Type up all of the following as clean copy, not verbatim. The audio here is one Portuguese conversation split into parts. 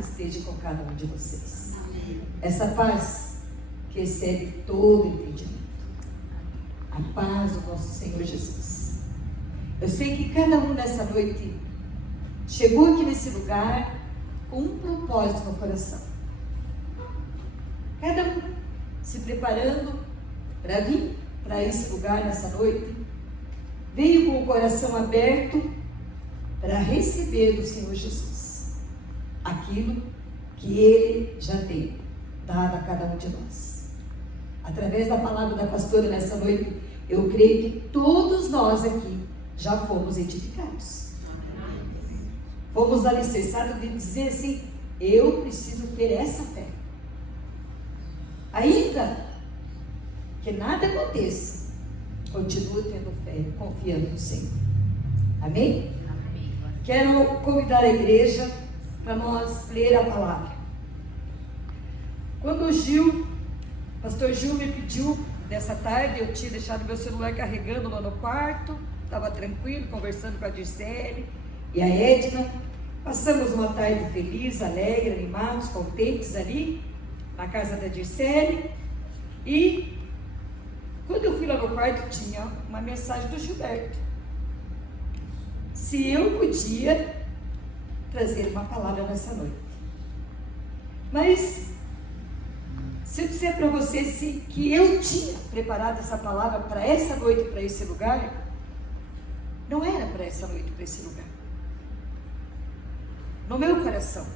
esteja com cada um de vocês. Essa paz que excede todo entendimento. A paz do nosso Senhor Jesus. Eu sei que cada um nessa noite chegou aqui nesse lugar com um propósito no coração. Cada um se preparando para vir para esse lugar nessa noite. Veio com o coração aberto para receber do Senhor Jesus aquilo que Ele já tem dado a cada um de nós. Através da palavra da pastora nessa noite, eu creio que todos nós aqui já fomos edificados. Fomos alicerçados de dizer assim: eu preciso ter essa fé. Ainda que nada aconteça, continuo tendo fé, confiando no Senhor. Amém? Quero convidar a igreja para nós ler a palavra. Quando o pastor Gil me pediu nessa tarde, eu tinha deixado meu celular carregando lá no quarto, estava tranquilo, conversando com a Dircele e a Edna. Passamos uma tarde feliz, alegre, animados, contentes ali, na casa da Dircele. E quando eu fui lá no quarto, tinha uma mensagem do Gilberto. Se eu podia trazer uma palavra nessa noite. Mas, se eu disser para você que eu tinha preparado essa palavra para essa noite, para esse lugar, não era para essa noite, para esse lugar. No meu coração.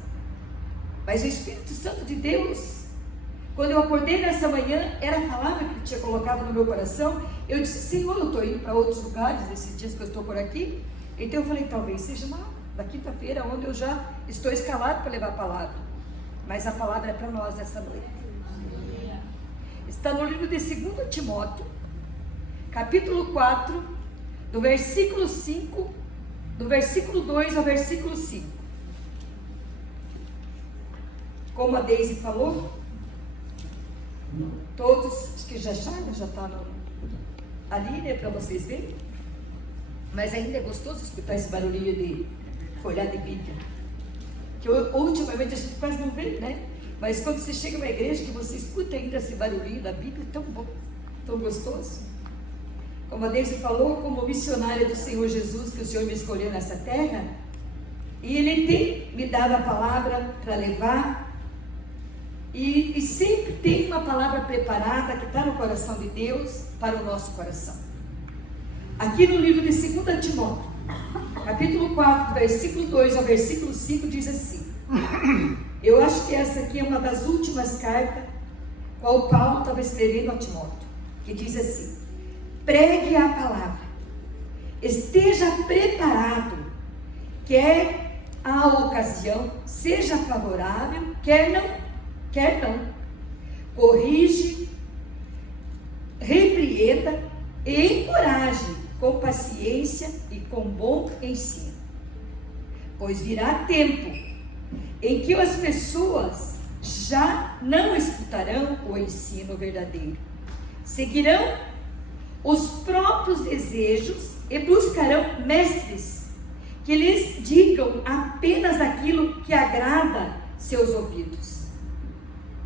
Mas o Espírito Santo de Deus, quando eu acordei nessa manhã, era a palavra que Ele tinha colocado no meu coração. Eu disse: Senhor, eu estou indo para outros lugares, esses dias que eu estou por aqui. Então eu falei: talvez seja da quinta-feira, onde eu já estou escalado para levar a palavra. Mas a palavra é para nós nessa noite. Está no livro de 2 Timóteo, capítulo 4, do versículo 5, do versículo 2 ao versículo 5. Como a Deise falou, todos, acho que já acharam, já está ali, né, para vocês verem. Mas ainda é gostoso escutar esse barulhinho de folhar de Bíblia. Que ultimamente a gente quase não vê, né? Mas quando você chega numa igreja que você escuta ainda esse barulhinho da Bíblia, é tão bom, tão gostoso. Como a Deise falou, como missionária do Senhor Jesus, que o Senhor me escolheu nessa terra, e Ele tem me dado a palavra para levar. E sempre tem uma palavra preparada que está no coração de Deus para o nosso coração. Aqui no livro de 2 Timóteo, capítulo 4, versículo 2 ao versículo 5, diz assim. Eu acho que essa aqui é uma das últimas cartas qual Paulo estava escrevendo a Timóteo, que diz assim: pregue a palavra, esteja preparado, quer a ocasião seja favorável, quer não. Corrige, repreenda e encoraje com paciência e com bom ensino. Pois virá tempo em que as pessoas já não escutarão o ensino verdadeiro. Seguirão os próprios desejos e buscarão mestres que lhes digam apenas aquilo que agrada seus ouvidos.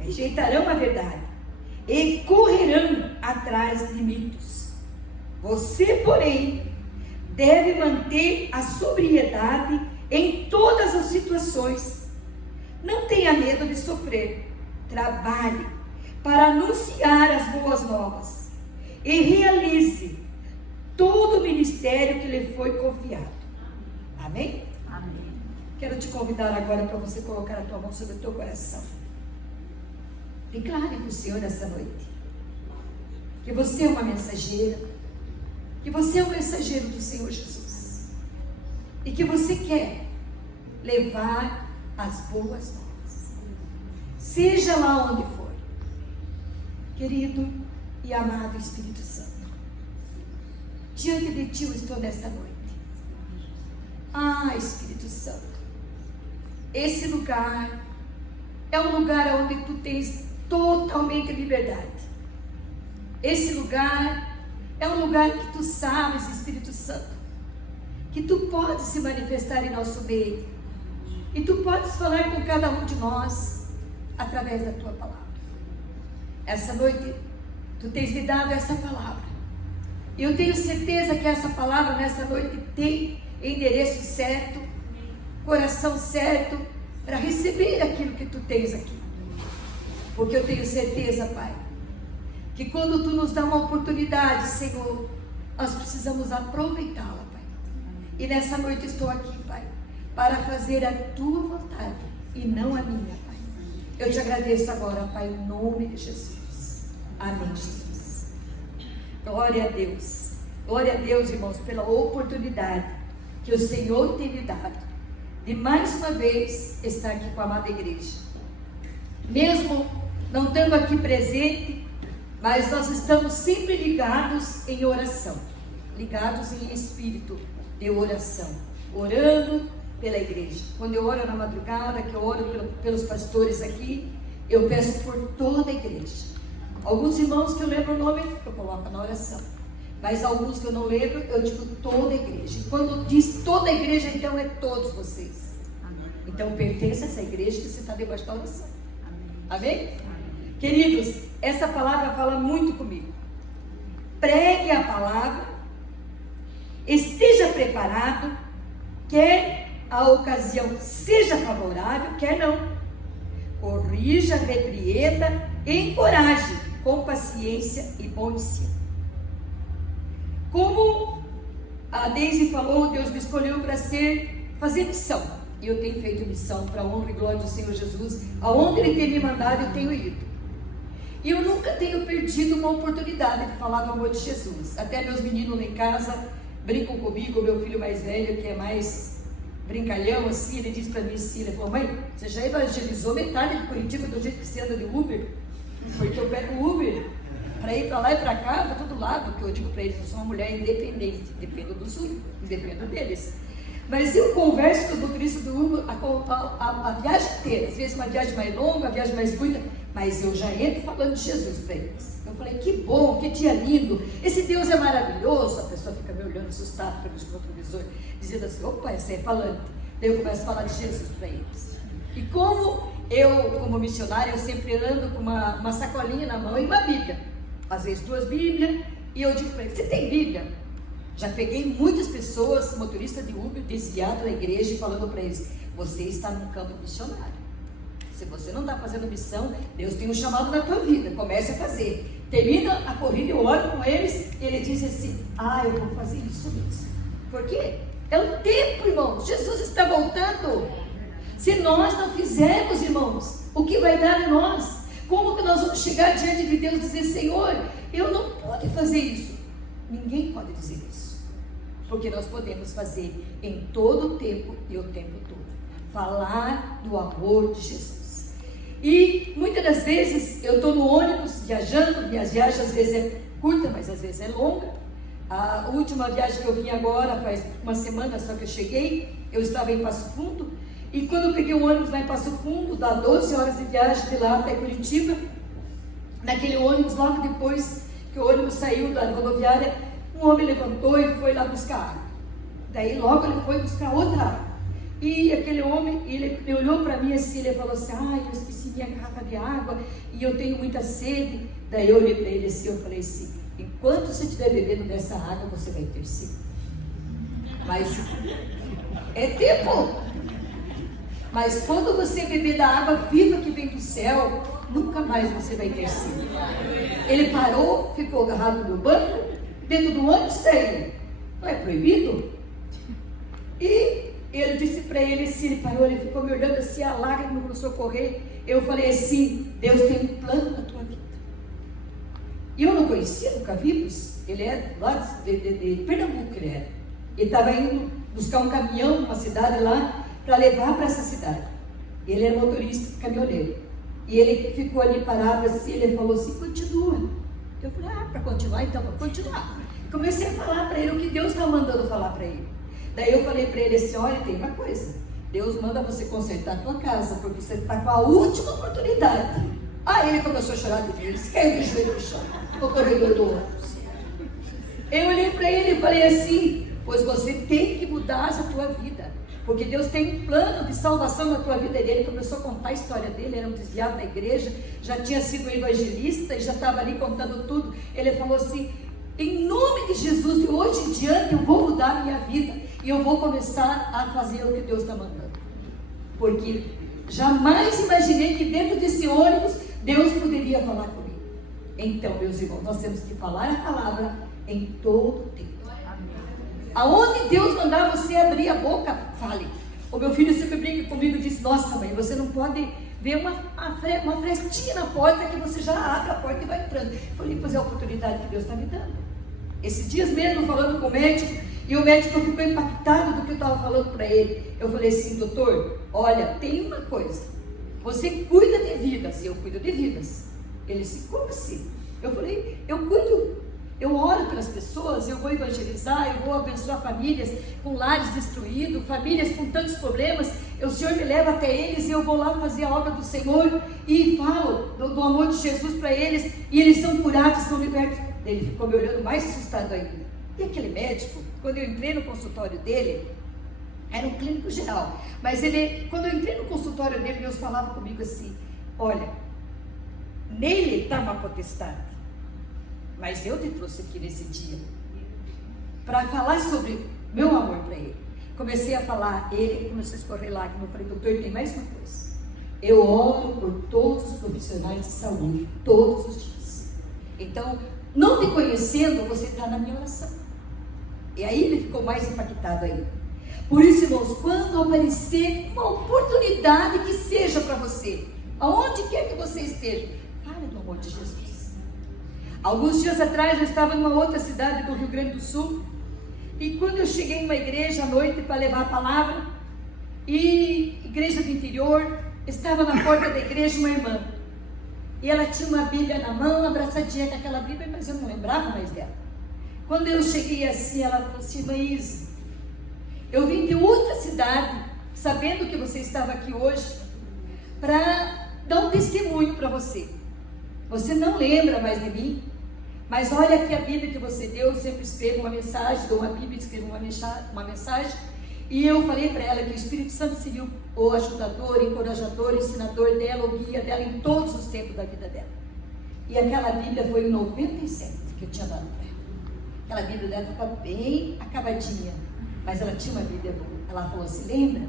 Rejeitarão a verdade e correrão atrás de mitos. Você, porém, deve manter a sobriedade em todas as situações. Não tenha medo de sofrer. Trabalhe para anunciar as boas novas e realize todo o ministério que lhe foi confiado. Amém? Amém. Quero te convidar agora para você colocar a tua mão sobre o teu coração. Declare para o Senhor nessa noite que você é uma mensageira, que você é um mensageiro do Senhor Jesus e que você quer levar as boas novas, seja lá onde for. Querido e amado Espírito Santo, diante de Ti eu estou nessa noite. Espírito Santo, esse lugar é um lugar onde Tu tens totalmente liberdade. Esse lugar é um lugar que Tu sabes, Espírito Santo, que Tu podes se manifestar em nosso meio. E tu podes falar com cada um de nós através da tua palavra. Essa noite, tu tens me dado essa palavra. E eu tenho certeza que essa palavra nessa noite tem endereço certo, coração certo, para receber aquilo que tu tens aqui. Porque eu tenho certeza, Pai, que quando tu nos dá uma oportunidade, Senhor, nós precisamos aproveitá-la, Pai. E nessa noite estou aqui, Pai, para fazer a tua vontade e não a minha, Pai. Eu te agradeço agora, Pai, em nome de Jesus. Amém, Jesus. Glória a Deus. Glória a Deus, irmãos, pela oportunidade que o Senhor tem me dado de mais uma vez estar aqui com a amada igreja. Mesmo não estando aqui presente, mas nós estamos sempre ligados em oração, ligados em espírito de oração, orando pela igreja. Quando eu oro na madrugada, que eu oro pelos pastores aqui, eu peço por toda a igreja. Alguns irmãos que eu lembro o nome, eu coloco na oração, mas alguns que eu não lembro, eu digo toda a igreja. E quando diz toda a igreja, então é todos vocês. Então pertence a essa igreja que você está debaixo da oração. Amém? Queridos, essa palavra fala muito comigo. Pregue a palavra, esteja preparado, quer a ocasião seja favorável, quer não. Corrija, repreenda, encoraje com paciência e bom ensino. Como a Deise falou, Deus me escolheu para fazer missão. E eu tenho feito missão para a honra e glória do Senhor Jesus. Aonde Ele tem me mandado, eu tenho ido. E eu nunca tenho perdido uma oportunidade de falar do amor de Jesus. Até meus meninos lá em casa brincam comigo, meu filho mais velho, que é mais brincalhão assim, ele diz para mim assim, ele falou: mãe, você já evangelizou metade de Curitiba do jeito que você anda de Uber? Porque eu pego o Uber para ir para lá e para cá, para todo lado, que eu digo para eles, eu sou uma mulher independente, dependo dos Uber, dependo deles. Mas eu converso com os motoristas do Uber a viagem inteira, às vezes uma viagem mais longa, uma viagem mais curta, mas eu já entro falando de Jesus para eles. Eu falei: que bom, que dia lindo, esse Deus é maravilhoso. A pessoa fica me olhando assustado pelo retrovisor, dizendo assim: opa, essa é falante. Daí eu começo a falar de Jesus para eles. E como eu, como missionária, eu sempre ando com uma sacolinha na mão e uma Bíblia, às vezes 2 Bíblias, e eu digo para eles: você tem Bíblia? Já peguei muitas pessoas, motoristas de Uber, desviado da igreja, e falando para eles: você está no campo missionário. Se você não está fazendo missão, Deus tem um chamado na tua vida, comece a fazer. Termina a corrida, eu oro com eles, e ele diz assim: eu vou fazer isso mesmo. Por quê? É o tempo, irmãos. Jesus está voltando. Se nós não fizermos, irmãos, o que vai dar em nós? Como que nós vamos chegar diante de Deus e dizer: Senhor, eu não pude fazer isso? Ninguém pode dizer isso. Porque nós podemos fazer em todo o tempo e o tempo todo. Falar do amor de Jesus. E muitas das vezes eu estou no ônibus viajando, minhas viagens às vezes é curta, mas às vezes é longa. A última viagem que eu vim agora, faz uma semana só que eu cheguei, eu estava em Passo Fundo. E quando eu peguei o ônibus lá em Passo Fundo, dá 12 horas de viagem de lá até Curitiba, naquele ônibus, logo depois que o ônibus saiu da rodoviária, um homem levantou e foi lá buscar água. Daí logo ele foi buscar outra água. E aquele homem, ele olhou para mim assim, ele falou assim: eu esqueci minha garrafa de água e eu tenho muita sede. Daí eu olhei para ele assim, eu falei assim: enquanto você estiver bebendo dessa água, você vai ter sede. Mas é tempo. Mas quando você beber da água viva que vem do céu, nunca mais você vai ter sede. Ele parou, ficou agarrado no banco, dentro do ônibus daí. Não é proibido? E ele disse para ele assim, ele parou, ele ficou me olhando assim, a lágrima começou a correr. Eu falei assim: Deus tem um plano na tua vida. E eu não conhecia o Cavipos, ele é lá de Pernambuco, ele era. Ele estava indo buscar um caminhão numa cidade lá, para levar para essa cidade. Ele era motorista, caminhoneiro. E ele ficou ali parado assim, ele falou assim: continua. Eu falei: para continuar, então vou continuar. Comecei a falar para ele o que Deus está mandando falar para ele. Daí eu falei para ele assim: olha, tem uma coisa, Deus manda você consertar a tua casa, porque você está com a última oportunidade. Aí ele começou a chorar de vez, caiu de joelho no chão, no corredor do ônibus. Eu olhei para ele e falei assim: pois você tem que mudar essa tua vida, porque Deus tem um plano de salvação na tua vida. Ele começou a contar a história dele, era um desviado da igreja, já tinha sido um evangelista e já estava ali contando tudo. Ele falou assim: em nome de Jesus, de hoje em diante eu vou mudar a minha vida e eu vou começar a fazer o que Deus está mandando, porque jamais imaginei que dentro desse ônibus Deus poderia falar comigo. Então, meus irmãos, nós temos que falar a palavra em todo o tempo. Aonde Deus mandar você abrir a boca, fale. O meu filho sempre brinca comigo e diz: nossa mãe, você não pode ver uma frestinha na porta que você já abre a porta e vai entrando. Eu falei: pois é a oportunidade que Deus está me dando. Esses dias mesmo falando com o médico, e o médico ficou impactado do que eu estava falando para ele. Eu falei assim: doutor, olha, tem uma coisa, você cuida de vidas. Eu cuido de vidas. Ele disse: como assim? Eu falei: eu cuido. Eu oro pelas pessoas, eu vou evangelizar, eu vou abençoar famílias com lares destruídos, famílias com tantos problemas. O Senhor me leva até eles e eu vou lá fazer a obra do Senhor e falo do amor de Jesus para eles, e eles são curados, são libertos. Ele ficou me olhando mais assustado ainda. E aquele médico, quando eu entrei no consultório dele, era um clínico geral, mas quando eu entrei no consultório dele, Deus falava comigo assim: olha, nele está uma potestade, mas eu te trouxe aqui nesse dia para falar sobre meu amor para ele. Comecei a falar, ele começou a escorrer lágrimas. Eu falei: doutor, tem mais uma coisa, eu oro por todos os profissionais de saúde, todos os dias. Então, não te conhecendo, você está na minha oração. E aí ele ficou mais impactado ainda. Por isso, irmãos, quando aparecer uma oportunidade que seja para você, aonde quer que você esteja, fale do amor de Jesus. Alguns dias atrás eu estava numa outra cidade do Rio Grande do Sul, e quando eu cheguei numa igreja à noite para levar a palavra, e igreja do interior, estava na porta da igreja uma irmã, e ela tinha uma Bíblia na mão, abraçadinha com aquela Bíblia, mas eu não lembrava mais dela. Quando eu cheguei assim, ela falou assim: irmã Isa, eu vim de outra cidade, sabendo que você estava aqui hoje, para dar um testemunho para você. Você não lembra mais de mim, mas olha aqui a Bíblia que você deu. Eu sempre escrevo uma mensagem, dou uma Bíblia, escrevo uma mensagem, e eu falei para ela que o Espírito Santo seria o ajudador, encorajador, ensinador dela, o guia dela em todos os tempos da vida dela. E aquela Bíblia foi em 97 que eu tinha dado para ela. Aquela Bíblia dela estava bem acabadinha, mas ela tinha uma Bíblia boa. Ela falou assim: lembra?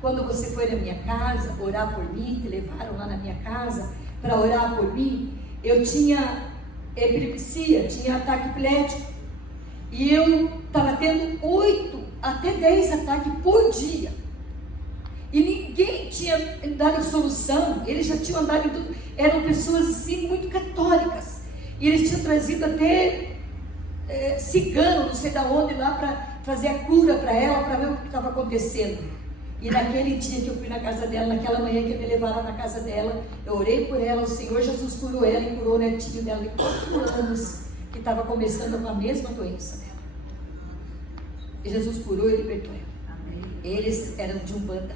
Quando você foi na minha casa orar por mim, te levaram lá na minha casa para orar por mim, eu tinha epilepsia, tinha ataque epilético, e eu estava tendo 8 até 10 ataques por dia, e ninguém tinha dado solução. Eles já tinham andado em tudo, eram pessoas assim muito católicas, e eles tinham trazido até cigano, não sei de onde, lá para fazer a cura para ela, para ver o que estava acontecendo. E naquele dia que eu fui na casa dela, naquela manhã que me levaram na casa dela, eu orei por ela, o Senhor Jesus curou ela e curou o netinho dela de 4 anos, que estava começando com a mesma doença dela. E Jesus curou e libertou ela. Eles eram de Umbanda.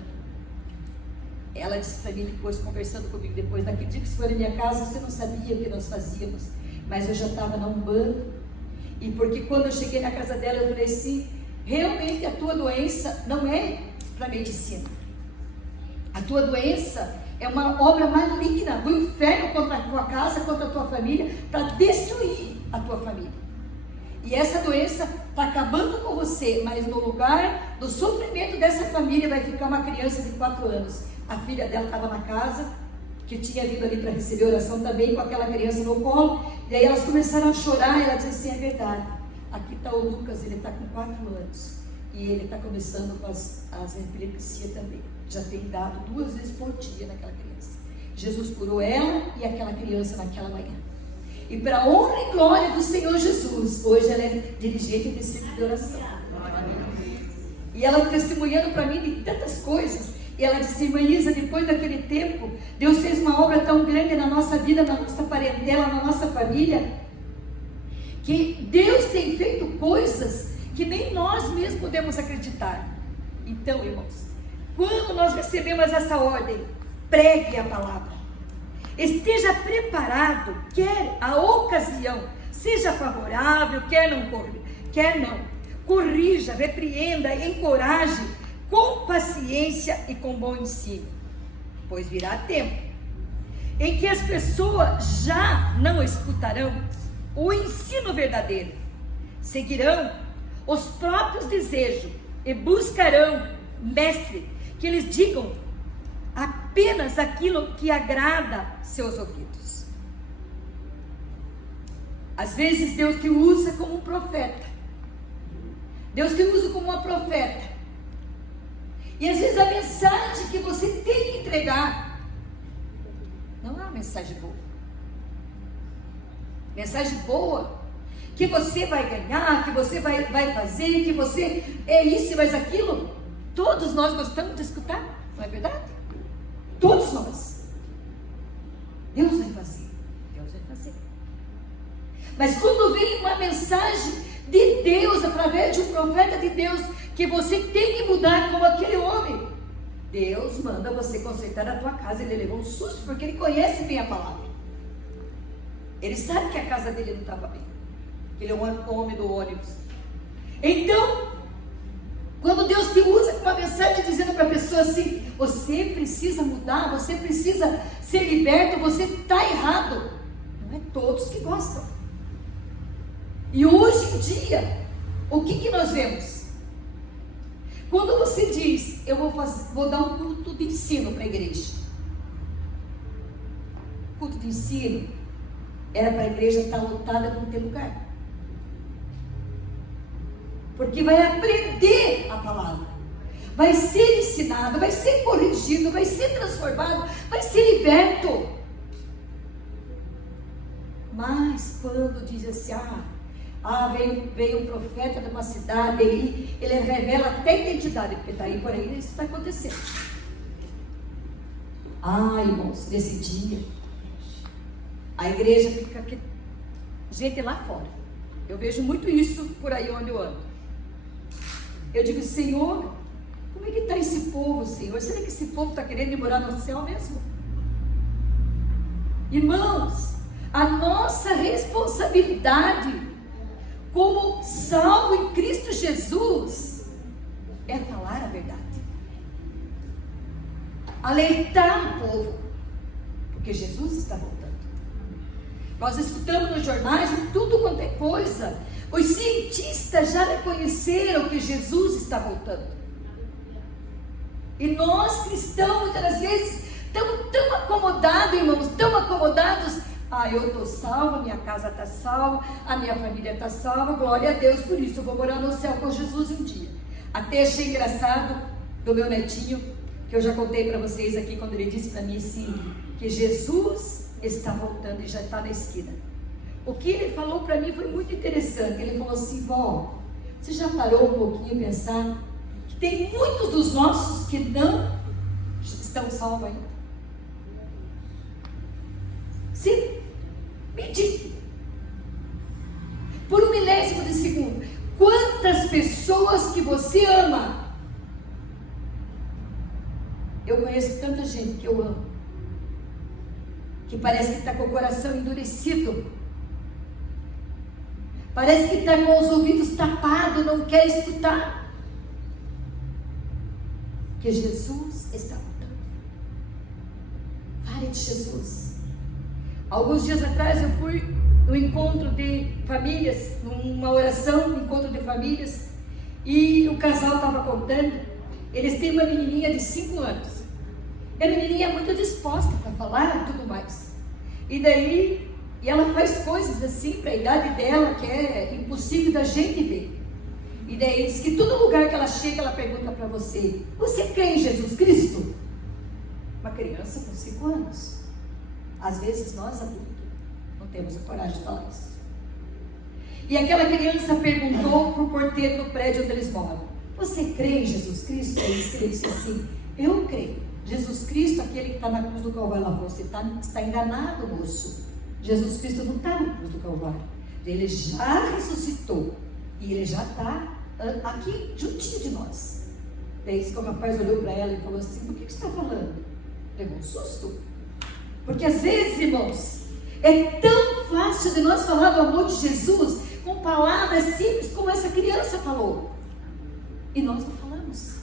Ela disse para mim depois, conversando comigo depois, naquele dia que você foi na minha casa, você não sabia o que nós fazíamos, mas eu já estava na Umbanda. E porque quando eu cheguei na casa dela, eu falei assim: realmente a tua doença não é para medicina. A tua doença é uma obra maligna do inferno contra a tua casa, contra a tua família, para destruir a tua família. E essa doença está acabando com você, mas no lugar do sofrimento dessa família vai ficar uma criança de 4 anos. A filha dela estava na casa, que tinha vindo ali para receber oração também, com aquela criança no colo, e aí elas começaram a chorar, e ela disse assim: é verdade, aqui está o Lucas, ele está com 4 anos, e ele está começando com as epilepsias também, já tem dado 2 vezes por dia naquela criança. Jesus curou ela e aquela criança naquela manhã, e para a honra e glória do Senhor Jesus, hoje ela é dirigente desse centro de oração, e ela testemunhando para mim de tantas coisas. E ela disse: irmã Isa, depois daquele tempo, Deus fez uma obra tão grande na nossa vida, na nossa parentela, na nossa família, que Deus tem feito coisas que nem nós mesmos podemos acreditar. Então, irmãos, quando nós recebemos essa ordem, pregue a palavra, esteja preparado, quer a ocasião seja favorável, quer não, corrija, repreenda, encoraje, com paciência e com bom ensino, pois virá tempo em que as pessoas já não escutarão o ensino verdadeiro, seguirão os próprios desejos e buscarão mestres que lhes digam apenas aquilo que agrada seus ouvidos. Às vezes Deus te usa como um profeta, Deus te usa como uma profeta, e às vezes a mensagem que você tem que entregar não é uma mensagem boa. Mensagem boa, que você vai ganhar, que você vai fazer, que você é isso e mais aquilo. Todos nós gostamos de escutar, não é verdade? Todos nós. Deus vai fazer, Deus vai fazer. Mas quando vem uma mensagem de Deus, através de um profeta de Deus, que você tem que mudar como aquele homem, Deus manda você consertar a tua casa. Ele levou um susto, porque ele conhece bem a palavra. Ele sabe que a casa dele não estava bem. Ele é um homem do ônibus. Então, quando Deus te usa com uma mensagem dizendo para a pessoa assim: você precisa mudar, você precisa ser liberto, você está errado. Não é todos que gostam. E hoje em dia, o que nós vemos? Quando você diz: eu vou dar um culto de ensino para a igreja. Culto de ensino era para a igreja estar lotada, não ter lugar. Porque vai aprender a palavra, vai ser ensinado, vai ser corrigido, vai ser transformado, vai ser liberto. Mas quando diz assim: veio um profeta de uma cidade, e ele revela até a identidade, porque está aí por aí, isso está acontecendo. Irmãos, nesse dia, a igreja fica aqui, gente lá fora. Eu vejo muito isso por aí onde eu ando. Eu digo: Senhor, como é que está esse povo, Senhor? Será que esse povo está querendo ir morar no céu mesmo? Irmãos, a nossa responsabilidade como salvo em Cristo Jesus é falar a verdade, alertar o povo, porque Jesus está voltando. Nós escutamos nos jornais de tudo quanto é coisa. Os cientistas já reconheceram que Jesus está voltando. E nós cristãos, muitas das vezes, estamos tão acomodados, irmãos, tão acomodados. Eu estou salva, minha casa está salva, a minha família está salva, glória a Deus por isso, eu vou morar no céu com Jesus um dia. Até achei engraçado do meu netinho, que eu já contei para vocês aqui, quando ele disse para mim assim, que Jesus está voltando e já está na esquina. O que ele falou para mim foi muito interessante. Ele falou assim: vó, você já parou um pouquinho a pensar que tem muitos dos nossos que não estão salvos ainda? Sim, medite por um milésimo de segundo. Quantas pessoas que você ama? Eu conheço tanta gente que eu amo, que parece que está com o coração endurecido, parece que está com os ouvidos tapados, não quer escutar que Jesus está voltando. Fale de Jesus. Alguns dias atrás eu fui no encontro de famílias, numa oração, um encontro de famílias, e o casal estava contando. Eles têm uma menininha de 5 anos. E a menininha é muito disposta para falar e tudo mais. E ela faz coisas assim para a idade dela, que é impossível da gente ver. E daí diz que todo lugar que ela chega, ela pergunta para você: você crê em Jesus Cristo? Uma criança com 5 anos. Às vezes nós adultos não temos a coragem de falar isso. E aquela criança perguntou para o porteiro do prédio onde eles moram: você crê em Jesus Cristo? Ele disse assim: eu creio. Jesus Cristo, aquele que está na cruz do Calvário. Ela falou: você está enganado, moço. Jesus Cristo não está na cruz do Calvário. Ele já ressuscitou. E ele já está aqui juntinho de nós. Daí que o rapaz olhou para ela e falou assim: por que você está falando? Levou um susto. Porque às vezes, irmãos, é tão fácil de nós falar do amor de Jesus com palavras simples como essa criança falou. E nós não falamos.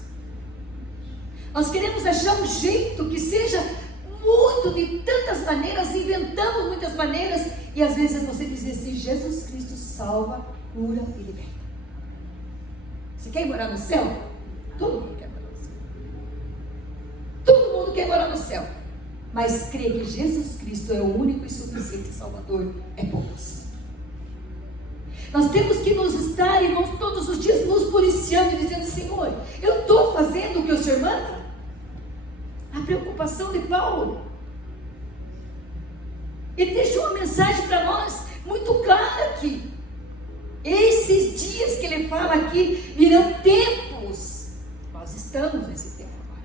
Nós queremos achar um jeito que seja muito, de tantas maneiras, inventamos muitas maneiras, e às vezes você diz assim: Jesus Cristo salva, cura e liberta. Você quer ir morar no céu? Todo mundo quer morar no céu. Todo mundo quer morar no céu. Mas crer que Jesus Cristo é o único e suficiente Salvador é poucos. Nós temos que nos estar, irmãos, todos os dias nos policiando e dizendo: Senhor, eu estou fazendo o que o Senhor manda? A preocupação de Paulo. Ele deixou uma mensagem para nós muito clara aqui. Esses dias que ele fala aqui virão tempos. Nós estamos nesse tempo agora.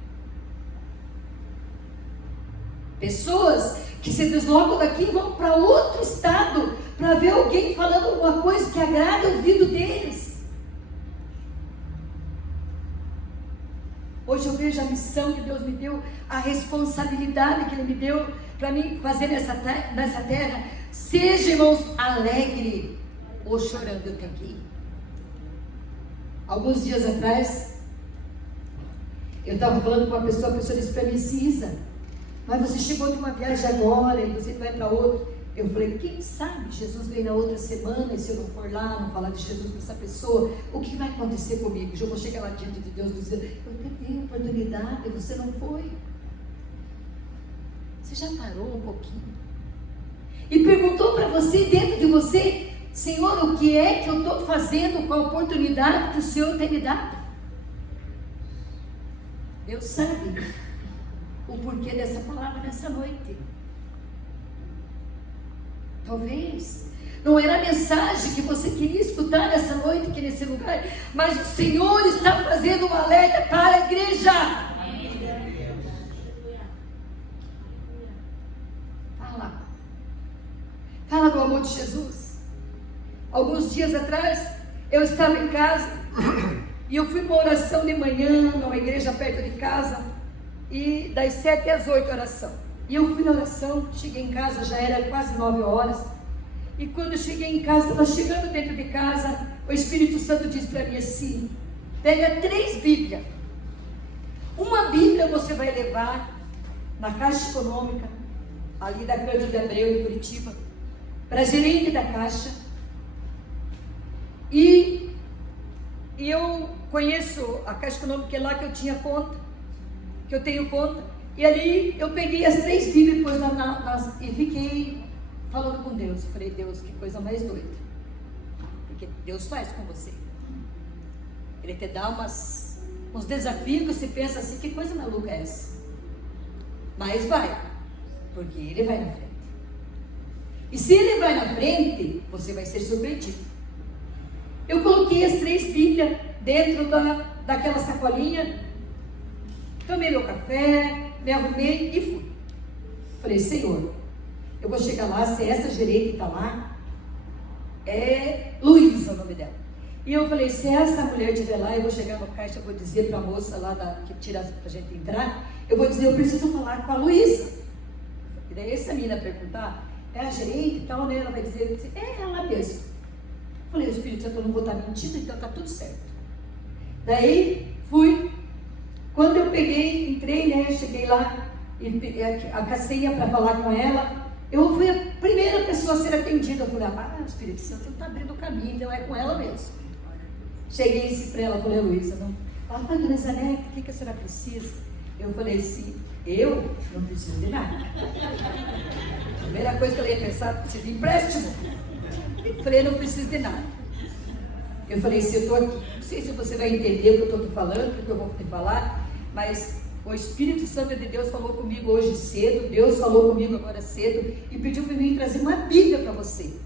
Pessoas que se deslocam daqui e vão para outro estado para ver alguém falando alguma coisa que agrada o ouvido deles. Hoje eu vejo a missão que Deus me deu, a responsabilidade que Ele me deu para mim fazer nessa terra. Seja, irmãos, alegre ou chorando, eu tenho que ir. Alguns dias atrás, eu estava falando com uma pessoa, a pessoa disse para mim: Cisa, mas você chegou de uma viagem agora e você vai para outra. Eu falei: quem sabe Jesus vem na outra semana, e se eu não for lá, não falar de Jesus para essa pessoa, o que vai acontecer comigo? Eu vou chegar lá diante de Deus e dizer: eu tenho oportunidade, você não foi. Você já parou um pouquinho e perguntou para você, dentro de você: Senhor, o que é que eu estou fazendo com a oportunidade que o Senhor tem me dado? Deus sabe o porquê dessa palavra nessa noite. Talvez não era a mensagem que você queria escutar nessa noite, aqui nesse lugar, mas o Senhor está fazendo um alerta para a igreja. Fala do amor de Jesus. Alguns dias atrás, eu estava em casa e eu fui para uma oração de manhã, numa igreja perto de casa, e das 7 às 8 oração. E eu fui na oração, cheguei em casa, já era quase 9 horas. E quando eu cheguei em casa, estava chegando dentro de casa, o Espírito Santo disse para mim assim: pega 3 Bíblias. Uma Bíblia você vai levar na Caixa Econômica, ali da Cândido de Abreu, em Curitiba, para a gerente da Caixa. E eu conheço a Caixa Econômica, é lá que eu tinha conta, que eu tenho conta. E ali eu peguei as 3 Bíblias e pus e fiquei falando com Deus. Falei: Deus, que coisa mais doida. Porque Deus faz com você. Ele te dá uns desafios que você pensa assim: que coisa maluca é essa? Mas vai, porque Ele vai na frente. E se Ele vai na frente, você vai ser surpreendido. Eu coloquei as 3 Bíblias dentro daquela sacolinha, tomei meu café, me arrumei e fui. Falei: Senhor, eu vou chegar lá, se essa gerente que está lá, é Luísa o nome dela. E eu falei: se essa mulher estiver lá, eu vou chegar no caixa, eu vou dizer para a moça lá que tira para a gente entrar, eu vou dizer: eu preciso falar com a Luísa. E daí essa menina perguntar: é a gerente e tal, né? Ela vai dizer: é ela mesmo. Eu falei: o Espírito Santo, eu não vou estar mentindo, então está tudo certo. Daí fui. Quando eu peguei, entrei, né, cheguei lá e peguei a senha para falar com ela, eu fui a primeira pessoa a ser atendida. Eu falei: o Espírito Santo está abrindo o caminho, então é com ela mesmo. Cheguei e disse para ela, falei: Luísa, não. Ela falou: dona Zanete, o que a senhora precisa? Eu falei assim: eu não preciso de nada. A primeira coisa que eu ia pensar: preciso de empréstimo. Eu falei: eu não preciso de nada. Eu falei: se eu estou aqui, não sei se você vai entender o que eu estou te falando, o que eu vou te falar, mas o Espírito Santo de Deus falou comigo hoje cedo, Deus falou comigo agora cedo, e pediu para mim trazer uma Bíblia para você.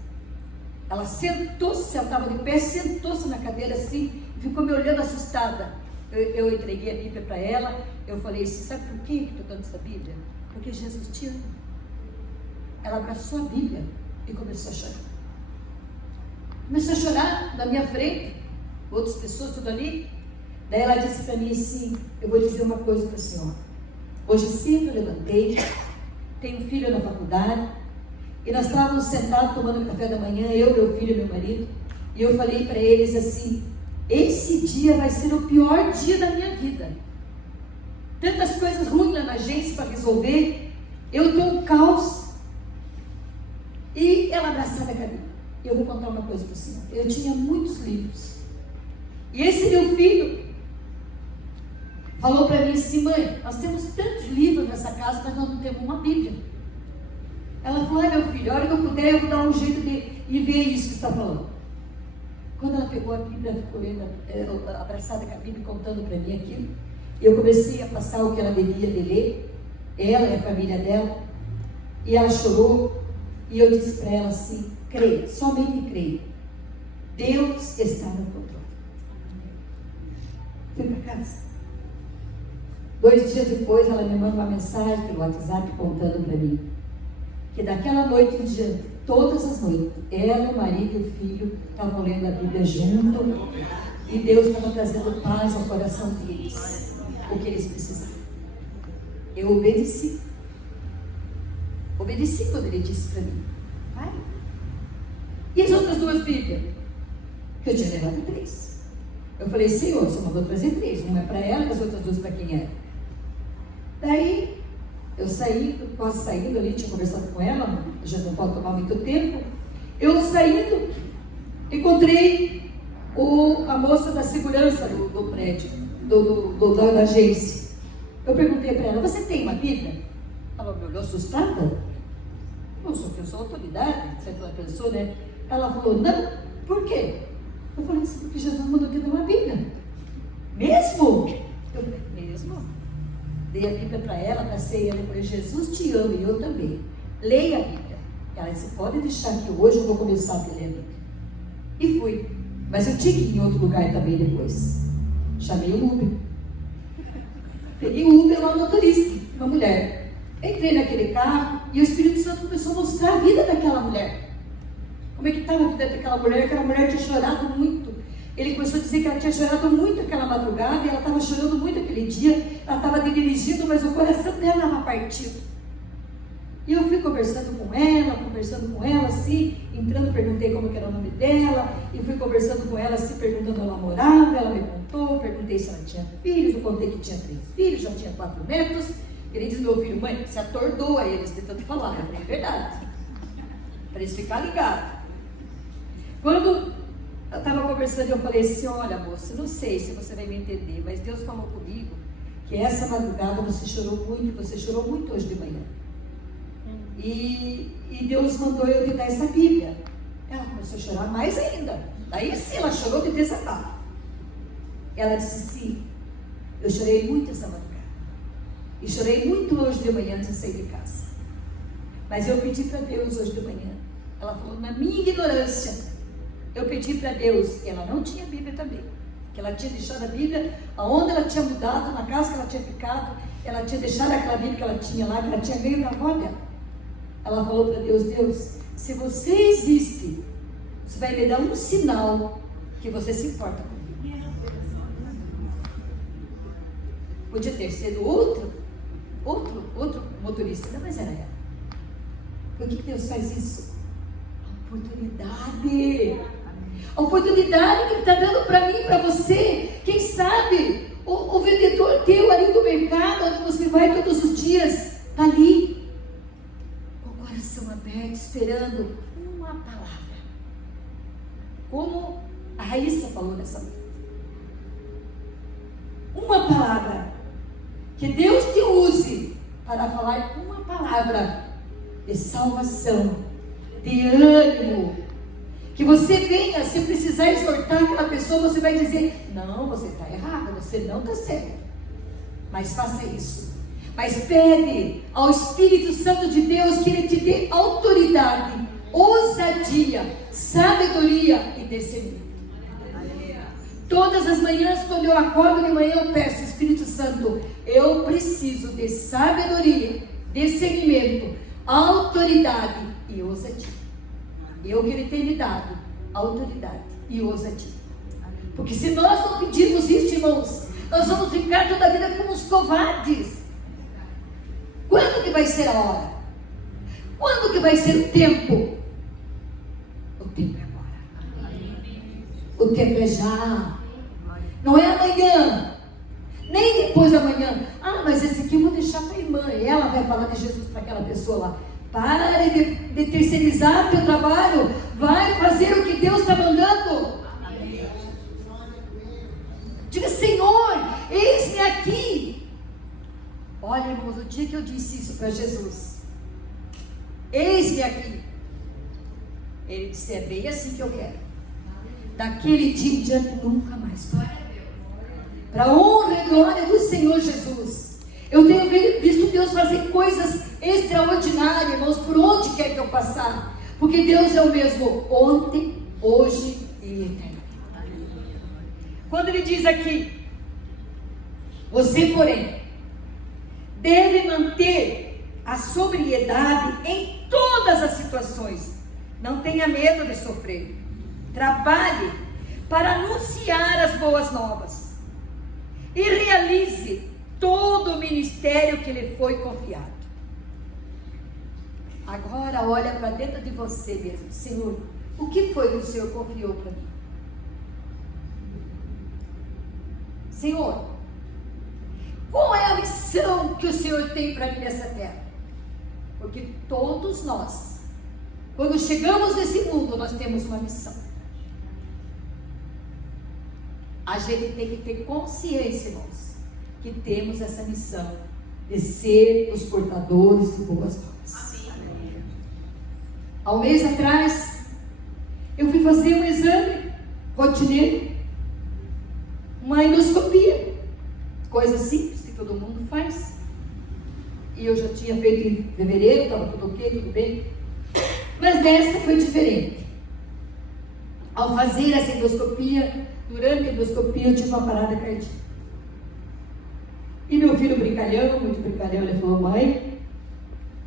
Ela sentou-se, ela estava de pé, sentou-se na cadeira assim, e ficou me olhando assustada. Eu entreguei a Bíblia para ela, eu falei assim: sabe por que eu estou dando essa Bíblia? Porque Jesus te ama. Ela abraçou a Bíblia e começou a chorar. Começou a chorar na minha frente, outras pessoas tudo ali. Daí ela disse para mim assim: eu vou dizer uma coisa para a senhora. Hoje cedo eu levantei, tenho um filho na faculdade, e nós estávamos sentados tomando café da manhã, eu, meu filho e meu marido, e eu falei para eles assim: esse dia vai ser o pior dia da minha vida. tantas coisas ruins lá na agência para resolver, eu estou um caos. E ela abraçada a Bíblia. Eu vou contar uma coisa para você. Eu tinha muitos livros. E esse meu filho falou para mim assim: mãe, nós temos tantos livros nessa casa, mas nós não temos uma Bíblia. Ela falou: ai meu filho, a hora que eu puder eu vou dar um jeito de ver isso que você está falando. Quando ela pegou a Bíblia, ficou lendo, abraçada com a Bíblia, contando para mim aquilo, eu comecei a passar o que ela devia de ler, ela e a família dela, e ela chorou, e eu disse para ela assim: creia, somente creia, Deus está no controle. Fui para casa. 2 dias depois ela me manda uma mensagem pelo WhatsApp contando para mim que daquela noite em diante, todas as noites, ela, o marido e o filho estavam lendo a Bíblia junto, e Deus estava trazendo paz ao coração deles, o que eles precisavam. Eu obedeci quando ele disse para mim: vai. E as outras 2 Bíblias? Eu tinha levado 3. Eu falei: Senhor, você mandou trazer 3, uma é para ela e as outras 2 para quem era. Daí eu saí, quase saindo ali, tinha conversado com ela, já não pode tomar muito tempo. Eu saindo, encontrei a moça da segurança do prédio, da agência. Eu perguntei para ela: você tem uma Bíblia? Ela me olhou assustada. Eu sou autoridade, certo? Ela pensou, né? Ela falou: não, por quê? Eu falei assim: porque Jesus mandou que eu dê uma Bíblia. Mesmo? Eu falei: mesmo? Dei a Bíblia para ela, passei ela e falei: Jesus te ama e eu também. Leia a Bíblia. Ela disse: pode deixar que hoje eu vou começar a ler a Bíblia. E fui. Mas eu tinha que ir em outro lugar também depois. Chamei o Uber. Peguei o Uber lá no motorista, uma mulher. Entrei naquele carro e o Espírito Santo começou a mostrar a vida daquela mulher. Como é que estava a vida daquela mulher? Aquela mulher tinha chorado muito. Ele começou a dizer que ela tinha chorado muito aquela madrugada, e ela estava chorando muito aquele dia, ela estava dirigindo, mas o coração dela estava partido. E eu fui conversando com ela assim, entrando, perguntei como que era o nome dela, e fui conversando com ela assim, perguntando onde ela morava. Ela me contou, perguntei se ela tinha filhos, eu contei que tinha 3 filhos, já tinha 4 netos. Ele disse: meu filho, mãe, se atordoa a eles de tanto falar. Eu falei: é verdade, para eles ficarem ligados. Quando eu estava conversando, eu falei assim: olha moça, não sei se você vai me entender, mas Deus falou comigo que essa madrugada você chorou muito hoje de manhã. E Deus mandou eu te dar essa Bíblia. Ela começou a chorar mais ainda. Daí sim, ela chorou de desatar. Ela disse: sim, eu chorei muito essa madrugada. E chorei muito hoje de manhã antes de sair de casa. Mas eu pedi para Deus hoje de manhã. Ela falou: na minha ignorância, eu pedi para Deus. E ela não tinha Bíblia também, que ela tinha deixado a Bíblia aonde ela tinha mudado, na casa que ela tinha ficado. Ela tinha deixado aquela Bíblia que ela tinha lá, que ela tinha ganho da avó dela. Ela falou para Deus: Deus, se você existe, você vai me dar um sinal que você se importa comigo. Podia ter sido outro motorista, não, mas era ela. Por que Deus faz isso? A oportunidade que Ele está dando para mim e para você. Quem sabe o vendedor teu ali do mercado, onde você vai todos os dias, está ali, com o coração aberto, esperando uma palavra. Como a Raíssa falou nessa noite. Uma palavra. Que Deus te use para falar uma palavra de salvação, de ânimo. Que você venha, se precisar exortar aquela pessoa, você vai dizer: não, você está errado, você não está certo. Mas faça isso. Mas pede ao Espírito Santo de Deus que Ele te dê autoridade, ousadia, sabedoria e discernimento. Todas as manhãs, quando eu acordo de manhã, eu peço: Espírito Santo, eu preciso de sabedoria, discernimento, autoridade e ousadia. Eu que Ele tem me dado autoridade e ousadia. Porque se nós não pedirmos isso, irmãos, nós vamos ficar toda a vida como uns covardes. Quando que vai ser a hora? Quando que vai ser o tempo? O tempo é agora. O tempo é já. Não é amanhã, nem depois da manhã. Ah, mas esse aqui eu vou deixar para a irmã, e ela vai falar de Jesus para aquela pessoa lá. Pare de terceirizar teu trabalho, vai fazer o que Deus está mandando. Diga: Senhor, eis-me aqui. Olha, irmãos, o dia que eu disse isso para Jesus, eis-me aqui, ele disse: é bem assim que eu quero. Daquele dia em diante nunca mais. Para a honra e glória do Senhor Jesus, eu tenho visto Deus fazer coisas extraordinárias, irmãos, por onde quer que eu passar, porque Deus é o mesmo ontem, hoje e eternamente. Quando ele diz aqui: você, porém, deve manter a sobriedade em todas as situações. Não tenha medo de sofrer. Trabalhe para anunciar as boas novas e realize todo o ministério que lhe foi confiado. Agora olha para dentro de você mesmo. Senhor, o que foi que o Senhor confiou para mim? Senhor, qual é a missão que o Senhor tem para mim nessa terra? Porque todos nós, quando chegamos nesse mundo, nós temos uma missão. A gente tem que ter consciência, irmãos, que temos essa missão de ser os portadores de boas novas. Há um mês atrás, eu fui fazer um exame rotineiro, uma endoscopia, coisa simples que todo mundo faz. E eu já tinha feito em fevereiro, estava tudo ok, tudo bem. Mas dessa foi diferente. Ao fazer essa endoscopia, durante a endoscopia eu tive uma parada cardíaca. E meu filho brincalhão, muito brincalhão, ele falou: mãe,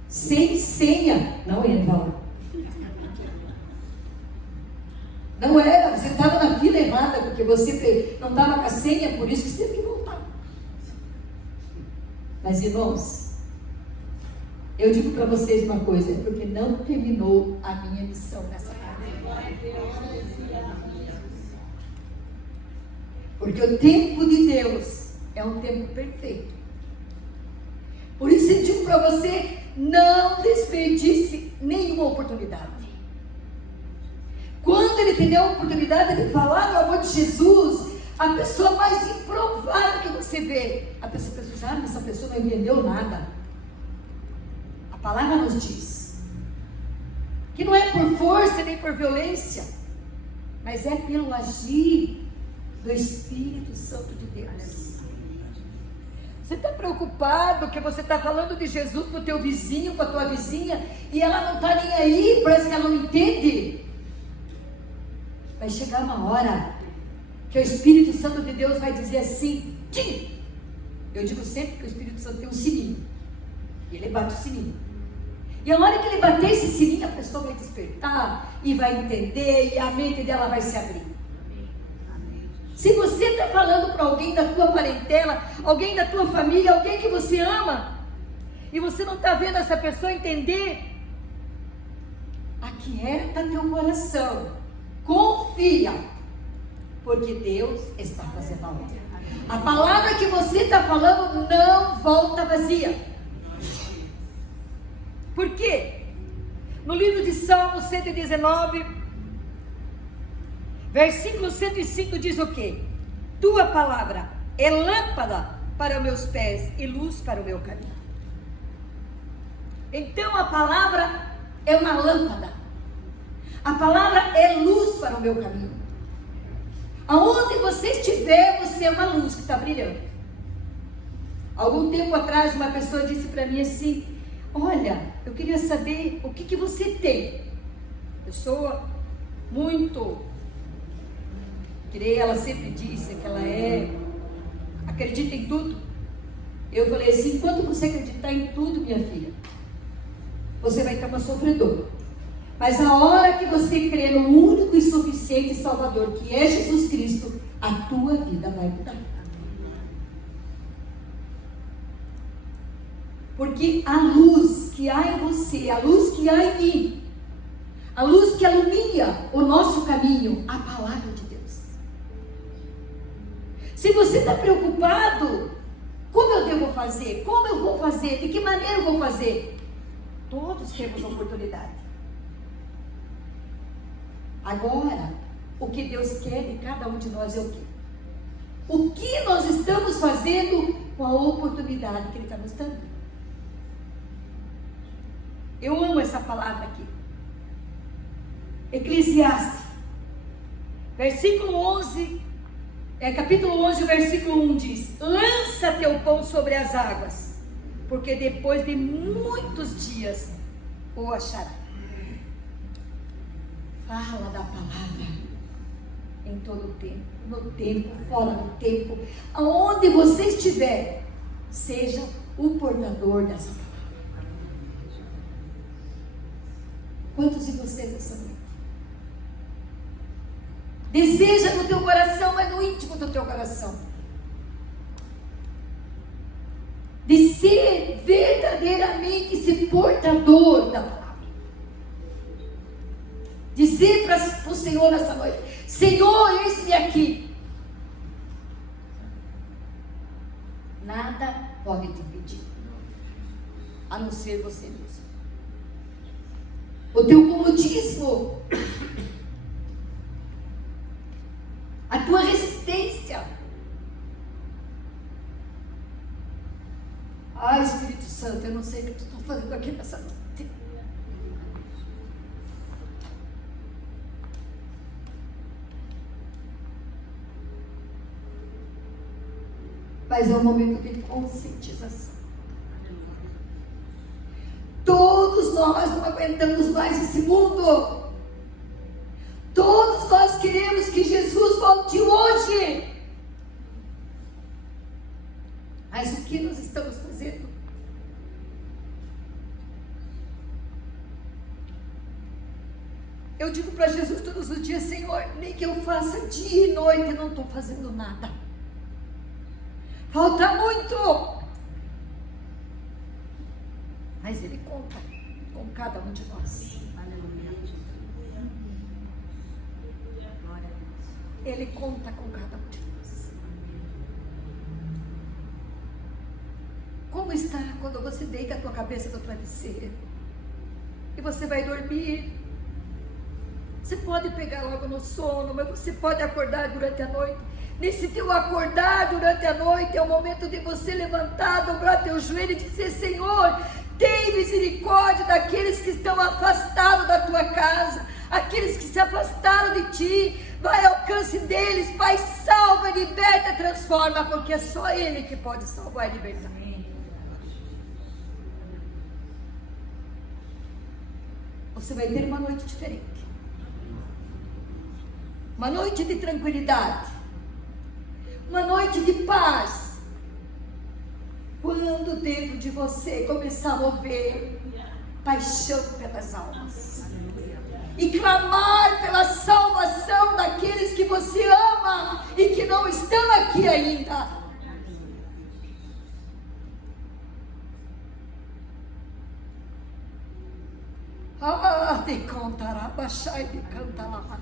sem senha não entra lá. Não era, você estava na fila errada, porque você não estava com a senha, por isso que você teve que voltar. Mas, irmãos, eu digo para vocês uma coisa: é porque não terminou a minha missão nessa terra. Porque o tempo de Deus é um tempo perfeito. Por isso eu digo para você: não desperdice nenhuma oportunidade. Quando ele tem a oportunidade de falar do amor de Jesus, a pessoa mais improvável que você vê, a pessoa pensa: ah, essa pessoa não entendeu nada. A palavra nos diz que não é por força nem por violência, mas é pelo agir do Espírito Santo de Deus. Você está preocupado que você está falando de Jesus para o teu vizinho, para a tua vizinha, e ela não está nem aí, parece que ela não entende. Vai chegar uma hora que o Espírito Santo de Deus vai dizer assim: tim! Eu digo sempre que o Espírito Santo tem um sininho, e ele bate o sininho. E a hora que ele bater esse sininho, a pessoa vai despertar e vai entender, e a mente dela vai se abrir. Se você está falando para alguém da tua parentela, alguém da tua família, alguém que você ama, e você não está vendo essa pessoa entender, aquieta teu coração, confia, porque Deus está fazendo a obra. A palavra que você está falando não volta vazia. Por quê? No livro de Salmos 119, versículo 105 diz o quê? Tua palavra é lâmpada para os meus pés e luz para o meu caminho. Então a palavra é uma lâmpada. A palavra é luz para o meu caminho. Aonde você estiver, você é uma luz que está brilhando. Algum tempo atrás, uma pessoa disse para mim assim: olha, eu queria saber o que você tem. Pessoa muito... ela sempre disse que ela acredita em tudo. Eu falei assim: enquanto você acreditar em tudo, minha filha, você vai estar uma sofredora. Mas a hora que você crer no único e suficiente Salvador, que é Jesus Cristo, a tua vida vai mudar. Porque a luz que há em você, a luz que há em mim, a luz que ilumina o nosso caminho, a palavra de Deus. Se você está preocupado Como eu devo fazer? Como eu vou fazer? De que maneira eu vou fazer? Todos temos oportunidade. Agora, o que Deus quer de cada um de nós é o quê? O que nós estamos fazendo com a oportunidade que Ele está nos dando? Eu amo essa palavra aqui. Eclesiastes, versículo 11, capítulo 11, versículo 1 diz: lança teu pão sobre as águas, porque depois de muitos dias o achará. Fala da palavra em todo o tempo, no tempo, fora do tempo, aonde você estiver, seja o portador dessa palavra. Quantos de vocês essa noite deseja no teu coração, mas no íntimo do teu coração, de ser verdadeiramente esse portador da palavra? Dizer para o Senhor nessa noite: Senhor, eis-me aqui. Nada pode te impedir, a não ser você mesmo. O teu comodismo, a tua resistência. Ai, Espírito Santo, eu não sei o que tu está fazendo aqui nessa noite. Mas é um momento de conscientização. Todos nós não aguentamos mais esse mundo. Todos nós queremos que Jesus volte hoje. Mas o que nós estamos fazendo? Eu digo para Jesus todos os dias: Senhor, nem que eu faça dia e noite, eu não estou fazendo nada. Falta muito. Mas Ele conta com cada um de nós. Ele conta com cada um de nós. Como está quando você deita a tua cabeça no travesseiro e você vai dormir? Você pode pegar logo no sono, mas você pode acordar durante a noite. Nesse teu acordar durante a noite é o momento de você levantar, dobrar teu joelho e dizer: Senhor, tem misericórdia daqueles que estão afastados da tua casa, aqueles que se afastaram de ti. Vai ao alcance deles, Pai, salva, liberta, transforma, porque é só Ele que pode salvar e libertar. Você vai ter uma noite diferente, uma noite de tranquilidade, uma noite de paz, quando dentro de você começar a mover paixão pelas almas e clamar pela salvação daqueles que você ama e que não estão aqui ainda. Ah, de contará, baixai de cantar lá.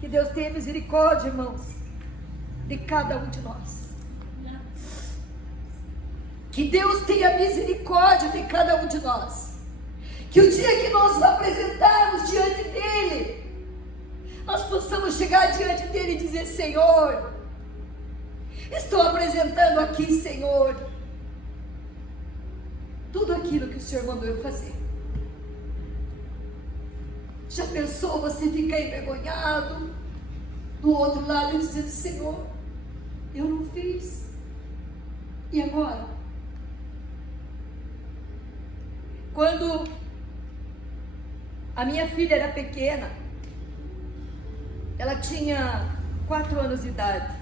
Que Deus tenha misericórdia, irmãos, de cada um de nós. Que Deus tenha misericórdia de cada um de nós. Que o dia que nós nos apresentarmos diante dEle, nós possamos chegar diante dEle e dizer: Senhor, estou apresentando aqui, Senhor, tudo aquilo que o Senhor mandou eu fazer. Já pensou você ficar envergonhado do outro lado e dizer: Senhor, eu não fiz, e agora? Quando a minha filha era pequena, ela tinha 4 anos de idade.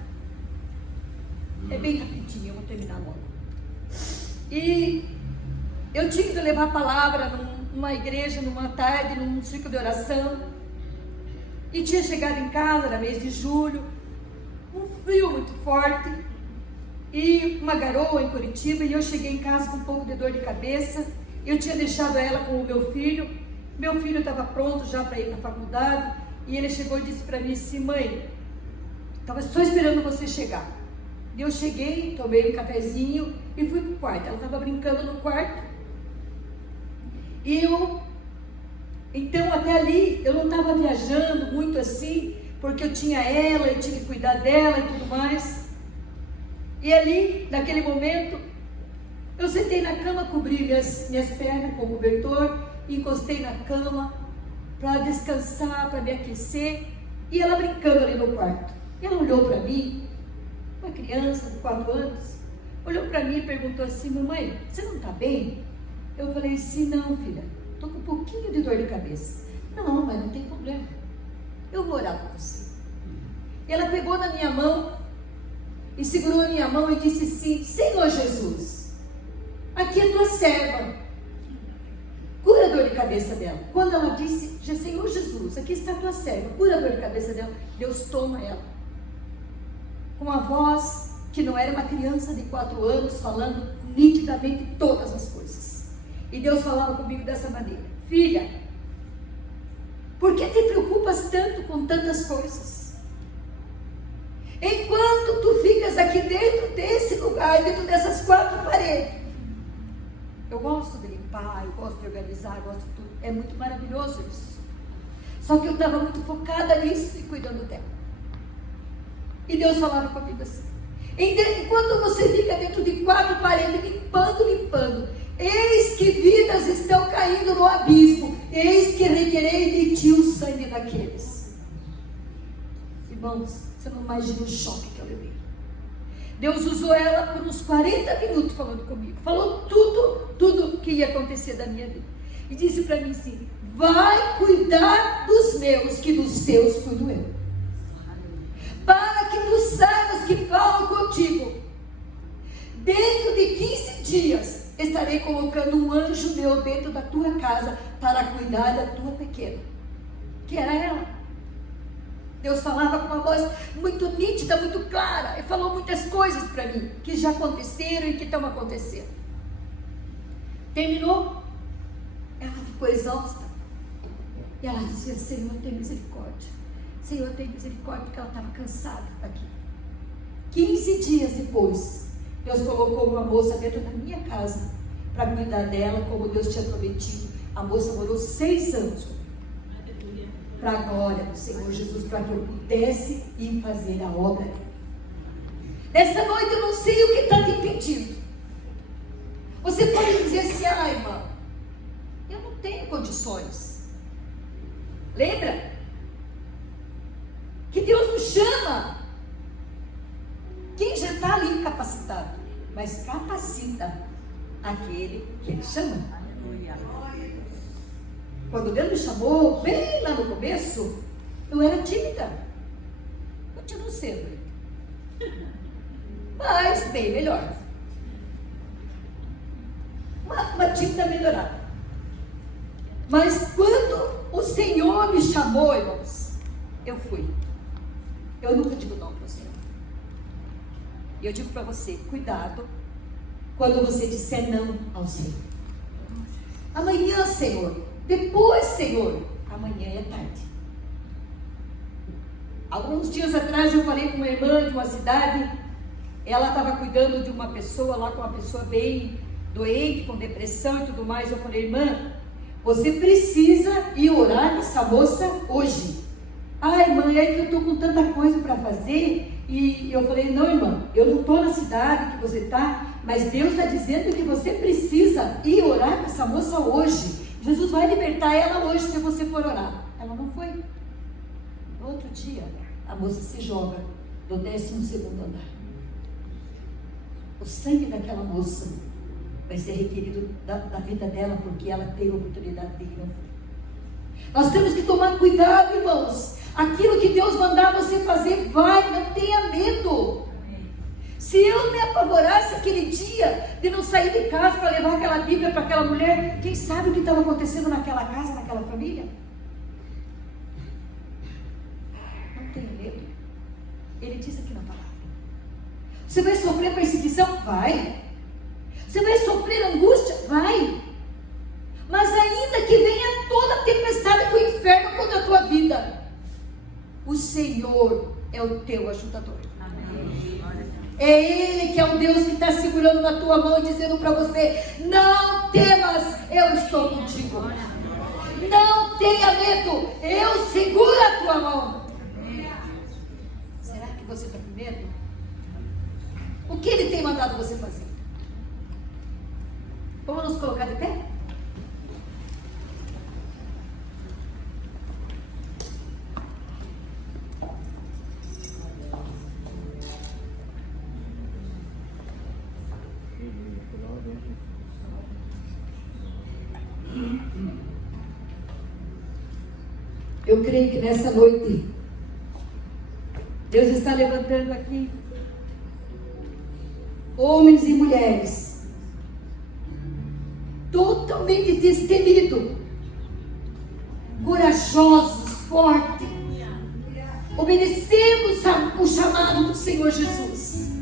É bem rapidinho, eu vou terminar logo. E eu tinha que levar a palavra numa igreja, numa tarde, num ciclo de oração. E tinha chegado em casa, era mês de julho, um frio muito forte, e uma garoa em Curitiba, e eu cheguei em casa com um pouco de dor de cabeça. Eu tinha deixado ela com o meu filho estava pronto já para ir para a faculdade, E ele chegou e disse para mim assim: mãe, estava só esperando você chegar. Eu cheguei, tomei um cafezinho e fui para o quarto. Ela estava brincando no quarto. E então até ali, eu não estava viajando muito assim, porque eu tinha ela, eu tinha que cuidar dela e tudo mais. E ali, naquele momento, eu sentei na cama, cobri minhas pernas com o cobertor, encostei na cama para descansar, para me aquecer. E ela brincando ali no quarto. E ela olhou para mim, uma criança de 4 anos, olhou para mim e perguntou assim: mamãe, você não está bem? Eu falei assim: não, filha, estou com um pouquinho de dor de cabeça. Não, mas não tem problema, eu vou orar por você. E ela pegou na minha mão e segurou a minha mão e disse assim: Senhor Jesus, aqui é tua serva, cura a dor de cabeça dela. Quando ela disse: Senhor Jesus, aqui está a tua serva, cura a dor de cabeça dela, Deus toma ela, com uma voz que não era uma criança de 4 anos, falando nitidamente todas as coisas. E Deus falava comigo dessa maneira: filha, por que te preocupas tanto com tantas coisas? Enquanto tu ficas aqui dentro desse lugar, dentro dessas 4 paredes, eu gosto de limpar, eu gosto de organizar, eu gosto de tudo, é muito maravilhoso isso. Só que eu estava muito focada nisso e cuidando dela. E Deus falava comigo assim: enquanto você fica dentro de 4 paredes, limpando, eis que vidas estão caindo no abismo, eis que requerei de ti o sangue daqueles. Irmãos, você não imagina o choque que eu levei. Deus usou ela por uns 40 minutos falando comigo, falou tudo que ia acontecer da minha vida, e disse para mim assim: vai cuidar dos meus, que dos teus cuido eu. Para que tu saibas que falo contigo, dentro de 15 dias estarei colocando um anjo meu dentro da tua casa para cuidar da tua pequena, que era ela. Deus falava com uma voz muito nítida, muito clara, e falou muitas coisas para mim, que já aconteceram e que estão acontecendo. Terminou, ela ficou exausta, e ela dizia: Senhor, tem misericórdia, Senhor, tem misericórdia, porque ela estava cansada daqui. 15 dias depois, Deus colocou uma moça dentro da minha casa para cuidar dela, como Deus tinha prometido. A moça morou 6 anos para a glória do Senhor Jesus, para que eu pudesse ir fazer a obra dele. Nessa noite eu não sei o que está te impedindo. Você pode dizer assim: ah, irmã, eu não tenho condições. Lembra que Deus nos chama quem já está ali capacitado, mas capacita aquele que Ele chama. Quando Deus me chamou, bem lá no começo, eu era tímida, continuo sendo, mas bem melhor, uma tímida melhorada. Mas quando o Senhor me chamou, irmãos, eu fui. Eu nunca digo não para o Senhor. E eu digo para você: cuidado quando você disser não ao Senhor. Amanhã, Senhor. Depois, Senhor. Amanhã é tarde. Alguns dias atrás eu falei com uma irmã de uma cidade. Ela estava cuidando de uma pessoa lá, com uma pessoa bem doente, com depressão e tudo mais. Eu falei: irmã, você precisa ir orar com essa moça hoje. Ai, mãe, é que eu estou com tanta coisa para fazer. E eu falei: não, irmã, eu não estou na cidade que você está, mas Deus está dizendo que você precisa ir orar com essa moça hoje. Jesus vai libertar ela hoje se você for orar. Ela não foi. No outro dia, a moça se joga do 12º andar. O sangue daquela moça vai ser requerido da vida dela, porque ela teve a oportunidade de ir, não foi. Nós temos que tomar cuidado, irmãos. Aquilo que Deus mandar você fazer, vai, não tenha medo. Se eu me apavorasse aquele dia de não sair de casa para levar aquela Bíblia para aquela mulher, quem sabe o que estava acontecendo naquela casa, naquela família? Não tenha medo. Ele diz aqui na palavra: você vai sofrer perseguição? Vai. Você vai sofrer angústia? Vai. Mas ainda que venha toda a tempestade do inferno contra a tua vida, Senhor é o teu ajudador. É Ele que é o Deus que está segurando na tua mão e dizendo para você: não temas, eu estou contigo. Não tenha medo, eu seguro a tua mão. Será que você está com medo? O que Ele tem mandado você fazer? Vamos nos colocar de pé? Eu creio que nessa noite Deus está levantando aqui homens e mulheres totalmente destemidos, corajosos, fortes, obedecemos o chamado do Senhor Jesus.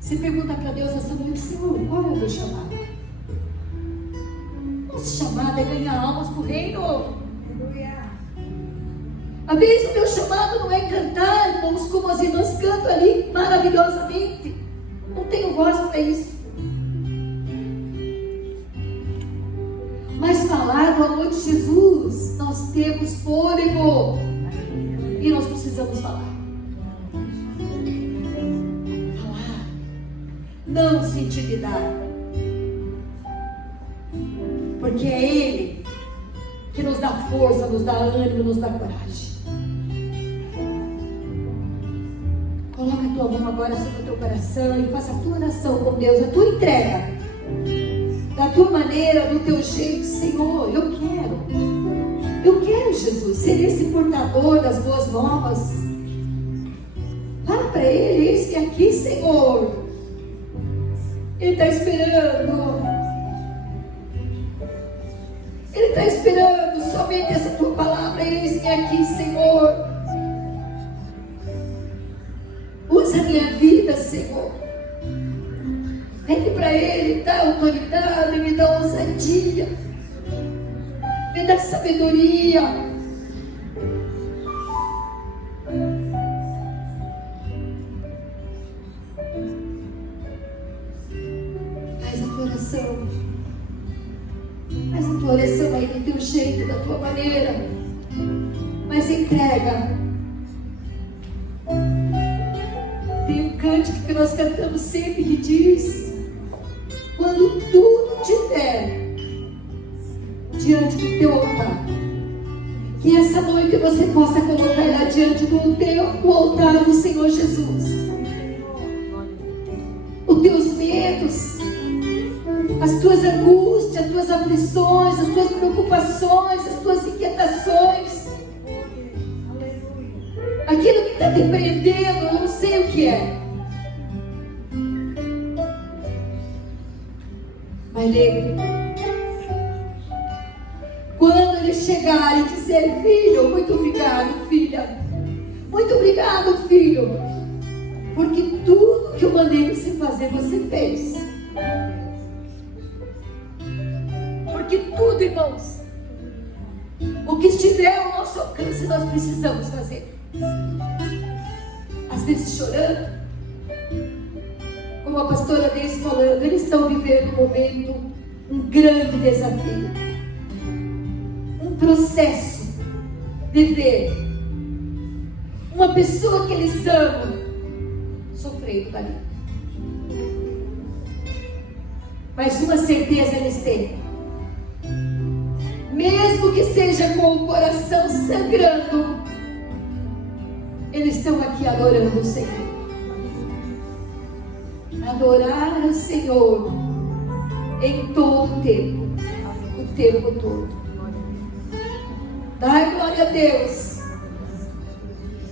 Você pergunta para Deus essa noite: Senhor, qual é o meu chamado? Nosso chamado é ganhar almas para o reino. Às vezes o meu chamado não é cantar, irmãos, como as irmãs cantam ali maravilhosamente. Não tenho voz para isso. Mas falar do amor de Jesus, nós temos fôlego. E nós precisamos falar. Falar. Não se intimidar. Porque é Ele que nos dá força, nos dá ânimo, nos dá coragem. Coloca a tua mão agora sobre o teu coração e faça a tua oração com Deus, a tua entrega. Da tua maneira, do teu jeito. Senhor, eu quero, Jesus, ser esse portador das boas novas. Fala para Ele: eis-me aqui, Senhor. Ele está esperando. Ele está esperando somente essa tua palavra: eis-me aqui, Senhor. Usa a minha vida, Senhor. Pede para Ele, dá autoridade, me dá ousadia, me dá sabedoria. Faz a tua oração. Faz a tua oração aí do teu jeito, da tua maneira. Mas entrega. Tem um cântico que nós cantamos sempre que diz: quando tudo tiver diante do teu altar, que essa noite você possa colocar lá diante do altar do Senhor Jesus os teus medos, as tuas angústias, as tuas aflições, as tuas preocupações, as tuas inquietações, aquilo que está te prendendo, eu não sei o que é. Mas lembre, quando Ele chegar e dizer: filho, muito obrigado, filha, muito obrigado, filho, porque tudo que eu mandei você fazer, você fez. Porque tudo, irmãos, o que estiver ao nosso alcance, nós precisamos fazer. Às vezes chorando, como a pastora Deise falando, eles estão vivendo um momento, um grande desafio, um processo de ver uma pessoa que eles amam sofrendo dali. Mas uma certeza eles têm: mesmo que seja com o coração sangrando, eles estão aqui adorando o Senhor. Adorar o Senhor em todo o tempo todo. Dai glória a Deus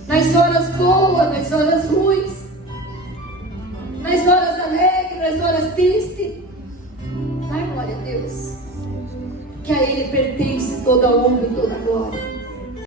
nas horas boas, nas horas ruins, nas horas alegres, nas horas tristes. Dai glória a Deus, que a Ele pertence toda a honra e toda a glória.